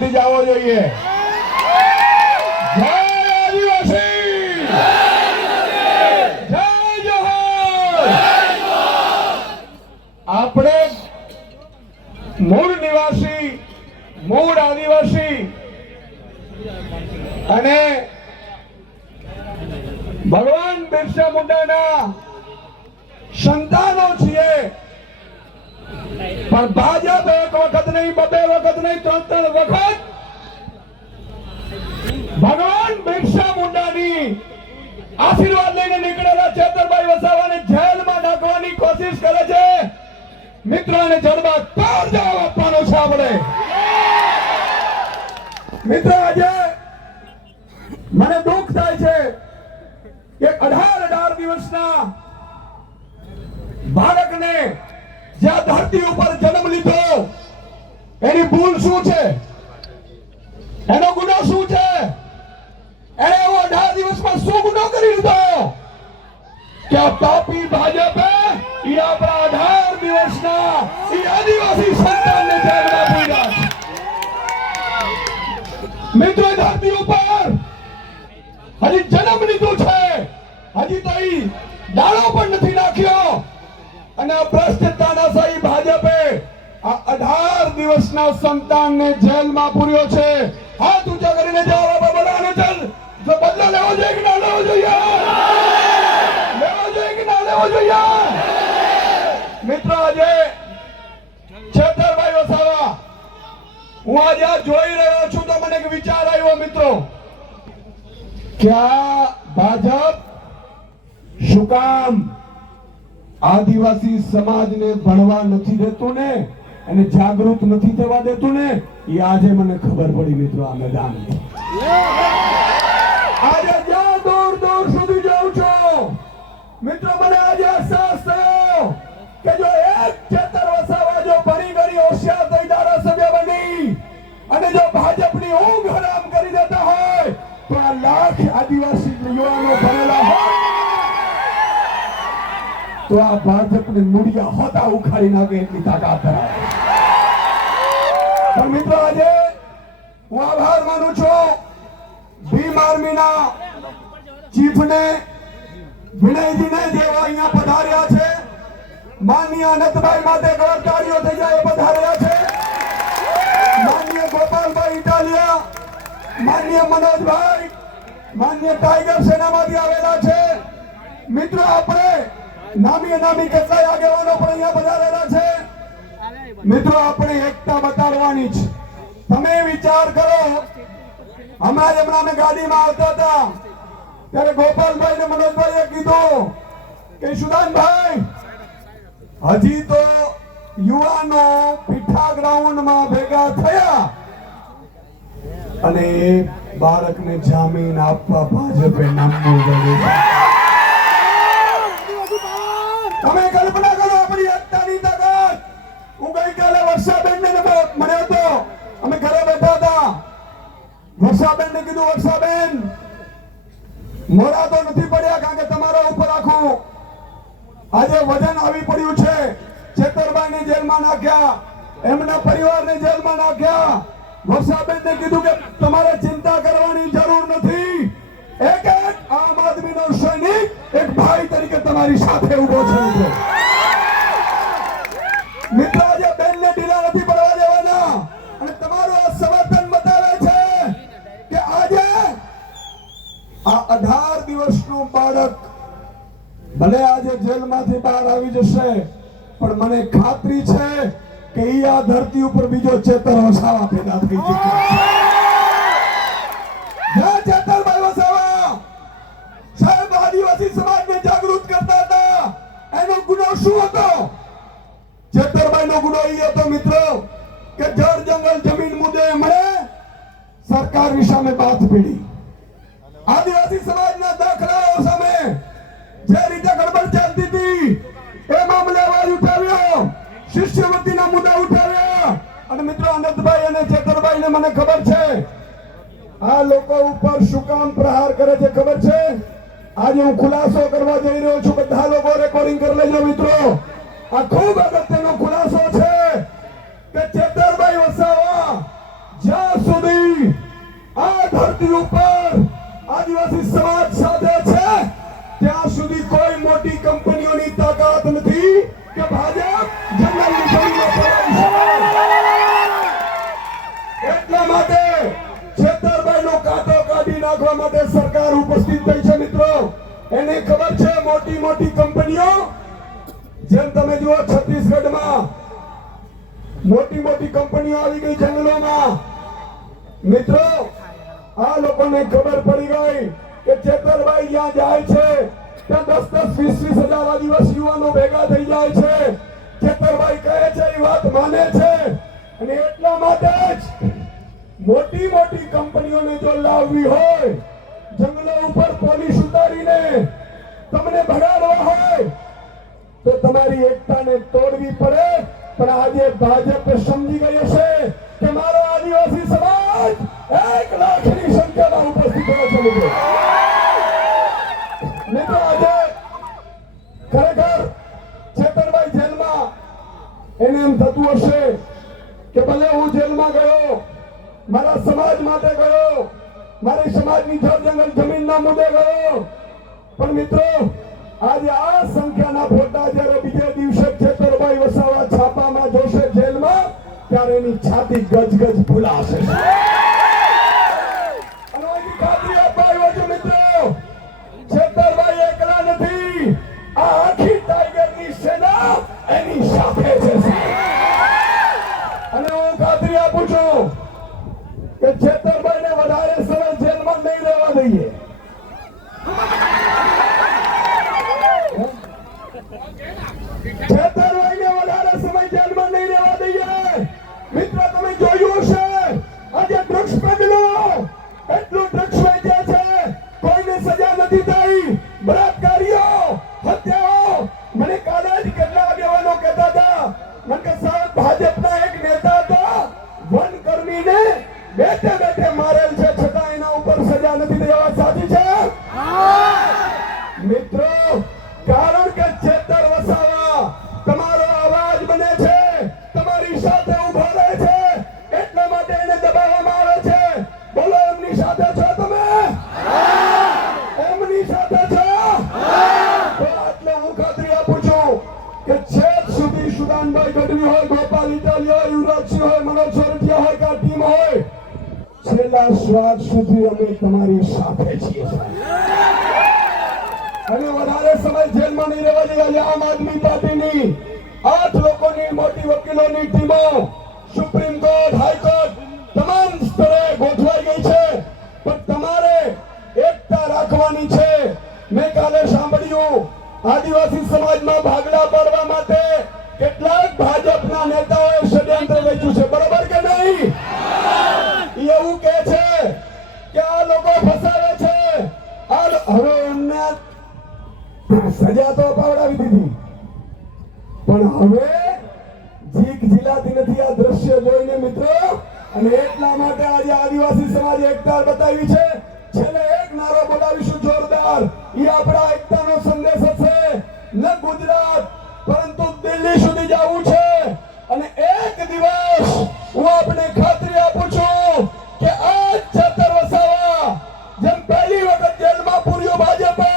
છૂટી જવો જોઈએ। જય આદિવાસી, જય જોહર। આપણે મૂળ નિવાસી, મૂળ આદિવાસી અને ભગવાન બિરસા મુંડાના સંતાનો છીએ, પણ ભાજપ એક વખત નહીં, બે વખત નહીં, ત્રણ વખત ભગવાન બિરસા મુંડાની આશીર્વાદ લઈને નીકળેલા ચેતરભાઈ વસાવાને જેલમાં નાખવાની કોશિશ કરે છે। મિત્રો, અને જડબાદ તોડ જવાબ આપવાનો છે આપણે। મિત્રો, આજે મને દુઃખ થાય છે કે 18 દિવસના બાળકને જ્યાં ધરતી ઉપર જન્મ લીધો, એની ભૂલ શું છે? એનો ગુનો શું છે? એને એવો 18 દિવસમાં શું ગુનો કરી લીધો કે આ પાપી ભાજપે ઈ આપણા 18 દિવસના ઈ આદિવાસી સંતાનને જેલમાં પૂર્યા છે। મિત્રો, ધરતી ઉપર હજી જન્મ લીધું છે, હજી તો ઈ દાડો પણ નથી નાખ્યો, અને આ ભ્રષ્ટ તાનાશાહી ભાજપે આ 18 દિવસના સંતાનને જેલમાં પૂર્યો છે। હાથ ઊંચા કરીને જવાબ બોલાને ચાલ, જો બદલો લેવો જોઈએ કે ના લેવો જોઈએ? લેવો જોઈએ કે ના લેવો જોઈએ? મિત્રો, આજે ચેતરભાઈ વસાવા, હું આજે આ જોઈ રહ્યો છું તો મને એક વિચાર આવ્યો મિત્રો, કે આ ભાજપ શું કામ આદિવાસી સમાજને ભણવા નથી દેતું ને, અને જાગૃત નથી થવા દેતું ને, એ આજે મને ખબર પડી મિત્રો। આ મેદાનથી આજે જ્યાં દૂર દૂર સુધી જાઉં છું મિત્રો, મને આજે અહેસાસ થયો કે જો એક ચેતર વસાવા જો ભણી ગણી હોશિયાર થઈ ધારાસભ્ય બની અને જો ભાજપની ઊંઘ હરામ કરી દેતા હોય, તો આ લાખ આદિવાસી યુવાનો ભણેલા હોય તો આ ભાજપને મૂળિયા હોતા ઉખાડી નાખે એટલી તાકાત ધરાવે। પણ મિત્રો, આજે હું આભાર માનું છું ભીમ આર્મીના ચીફને, વિનયજીને, જેઓ અહીંયા પધાર્યા છે। માનનીય અનંતભાઈ માટે ગૌરવકારીઓ થઈ જાય પધાર્યા છે। માનનીય ગોપાલભાઈ ઇટાલિયા, માનનીય મનોજભાઈ, માનનીય ટાઈગર સેનામાંથી આવેલા છે। મિત્રો, આપણે નામી કેટલાય આગેવાનો પણ અહીંયા પધારેલા છે। મિત્રો, આપણે એકતા બતાડવાની છે। તમે વિચાર કરો, હમણાં અમે ગાડીમાં આવતા હતા ત્યારે ગોપાલભાઈ ને મનોજભાઈએ કીધું કે સુદાનભાઈ, હજી તો યુવાનો પીઠા ગ્રાઉન્ડમાં ભેગા થયા અને બાળકને જામીન આપવા ભાજપે નામવું પડ્યું। તમે કલ્પના કરો આપણી એકતાની તાકાત। હું ગઈકાલે વર્ષાબેન ને મળ્યો હતો, અમે ઘરે બેઠા હતા। વર્ષાબેન ને કીધું, વર્ષાબેન મોરા તો નથી પડ્યા કારણ કે તમારા ઉપર આખું આજે વજન આવી પડ્યું છે। ચેતરભાઈ ને જેલમાં નાખ્યા, એમના પરિવારને જેલમાં નાખ્યા। વર્ષાબેન ને કીધું કે તમારે ચિંતા કરવાની જરૂર નથી, એક એક આમ આદમીનો સૈનિક એક ભાઈ તરીકે તમારી સાથે ઉભો છે। મિત્રો, આજે બેનને ઢીલા નથી પડવા દેવાના, અને તમારું આ સમર્થન બતાવે છે કે આજે આ 18 દિવસનું બાળક ભલે આજે જેલમાંથી બહાર આવી જશે, પણ મને ખાતરી છે કે ઈ આ ધરતી ઉપર બીજો ચેતર વસાવા પેદા થઈ ચૂક્યો છે। જ્યાં ચેતરભાઈ વસાવા સાહેબ આદિવાસી સમાજને જાગૃત કરતા હતા, એનો ગુનો શું હતો? ચેતરભાઈ નો ગુનો એ હતો મિત્રો કે જળ જંગલ જમીન મુદ્દે એમણે સરકારની સામે બાથ ભીડી। આદિવાસી સમાજના દાખલાઓ સામે જે રીતે ગડબડ ચાલતી હતી એ મામલે અવાજ ઉઠાવ્યો, શિષ્યવૃત્તિના મુદ્દા ઉઠાવ્યા। અને મિત્રો, અનંતભાઈ અને ચેતરભાઈ ને મને ખબર છે આ લોકો ઉપર શું કામ પ્રહાર કરે છે ખબર છે? આજે હું ખુલાસો કરવા જઈ રહ્યો છું, બધા લોકો રેકોર્ડિંગ કરી લેજો મિત્રો। આ ખૂબ અગત્યનો ખુલાસો છે કે ચેતરભાઈ વસાવા જ્યાં ધરતી ઉપર આદિવાસી સમાજ સાથે છે ત્યાં સુધી કોઈ મોટી કંપનીઓની તાકાત નથી કે ભાજપ જંગલની જમીનમાં પડાવી શકે। એટલા માટે છેતરભાઈનો કાંટો કાઢી નાખવા માટે સરકાર ઉપસ્થિત થઈ છે મિત્રો। એને ખબર છે મોટી મોટી કંપનીઓ જેમ તમે જુઓ છત્તીસગઢમાં મોટી મોટી કંપનીઓ આવી ગઈ જંગલોમાં। મિત્રો આ લોકોને ખબર પડી ગઈ કે છેતરભાઈ જ્યાં જાય છે ત્યાં 10-10, 20-20 હજાર આદિવાસી યુવાનો ભેગા થઈ જાય છે। છેતરભાઈ કહે છે એ વાત માને છે અને એટલા માટે જ મોટી મોટી કંપનીઓને જો લાવવી હોય જંગલો ઉપર પોલીસ ઉતારીને તમને ભગાડવા હોય તો તમારી એકતાને તોડવી પડે। પણ આજે ભાજપ સમજી ગઈ હશે કે મારો આદિવાસી સમાજ 1 લાખની સંખ્યામાં ઉપસ્થિત છે મિત્રો। આજે ખરેખર છેતરભાઈ જેલમાં એને એમ થતું હશે કે ભલે હું જેલમાં ગયો મારા સમાજ માટે ગયો મારી સમાજની જળ જમીનના મુદ્દે ગયો પણ મિત્રો આજે આ સંખ્યાના ફોટા જ્યારે બીજે દિવસે છેતરભાઈ વસાવા છાપામાં જોશે જેલમાં ત્યારે એની છાતી ગજગજ ફૂલાશે। અને એની ખાતરી આપવા આવ્યો છું મિત્રો છેતરભાઈ એકલા નથી આ આખી ટાઈગરની સેના એની સાથે છે અને હું ખાતરી આપું છું કે છેતરભાઈને વધારે સમય જેલમાં નહીં રહેવા દઈએ। છેતરભાઈને વધારે સમય જેલમાં નહીં રહેવા દઈએ। મિત્રો તમે જોયું હશે આજે ડ્રગ્સ પેડલો એટલું ડ્રગ્સ વેચે છે કોઈને સજા નથી થઈ। બળાત્કારીઓ હત્યાઓ મને કાલે જ કેટલા આગેવાનો કહેતા હતા મને કે સાહેબ ભાજપના એક નેતા હતા વનકર્મીને બેઠે બેઠે મારેલ છે છતાં એના ઉપર સજા નથી થઈ। વાત સાચી છે મિત્રો કારણ કે છેતર વસાવા તમારો અવાજ બને છે તમારી સાથે ઉભો રહે છે એટલા માટે એને દબાવવામાં આવે છે। બોલો એમની સાથે છો તમે એમની સાથે છો તો એટલે હું ખાતરી આપું છું કે છેક સુધી સુદાનભાઈ ગઢવી હોય ગોપાલ ઇટાલી હોય યુવરાજસિંહ હોય મનોજ સોરઠિયા હોય કે ટીમ હોય છેલ્લા શ્વાસ સુધી અમે તમારી સાથે છીએ અને વધારે સમય જેલમાં નહીં રહેવા દઈએ। આમ આદમી પાર્ટીની 8 લોકોની મોટી વકીલોની ટીમો સુપ્રીમ કોર્ટ હાઈકોર્ટ તમામ સ્તરે ગોઠવાઈ ગઈ છે પણ તમારે એકતા રાખવાની છે। મેં કાલે સાંભળ્યું આદિવાસી સમાજમાં ભાગલા પાડવા માટે કેટલાક ભાજપના નેતાઓએ ષડયંત્ર રચ્યું છે બરોબર કે નહીં? એવું કે છે કે આ લોકો ફસાવે છે હવે એમને સજા તો અપાવડાવી દીધી પણ હવે જીક જીલાતી નથી આ દ્રશ્ય જોઈને મિત્રો અને એટલા માટે આજે આદિવાસી સમાજે એકતા બતાવી છે। છેલ્લે એક નારો બોલાવીશું જોરદાર એ આપણા એકતાનો સંદેશ હશે ન ગુજરાત પરંતુ દિલ્હી સુધી જવું છે અને એક દિવસ હું આપને ખાતરી આપું છું કે આ છેતર વસાવા જેમ પહેલી વખત જેલમાં પૂર્યો ભાજપે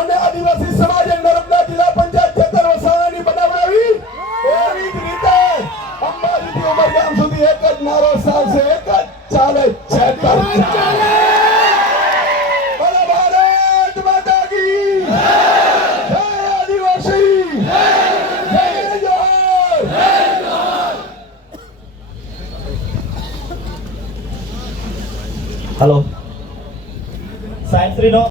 અને આદિવાસી સમાજે નર્મદા જિલ્લા પંચાયત છેતર વસાવાની બનાવડાવી એવી જ રીતે અંબાજીથી ઉમરગામ સુધી એક જ નારો ચાલશે એક જ ચાલે છેતર ચાલે। બોલો ભારત માતા કી જય આદિવાસી જય જોહર। હેલો સાયન્સ 3 નો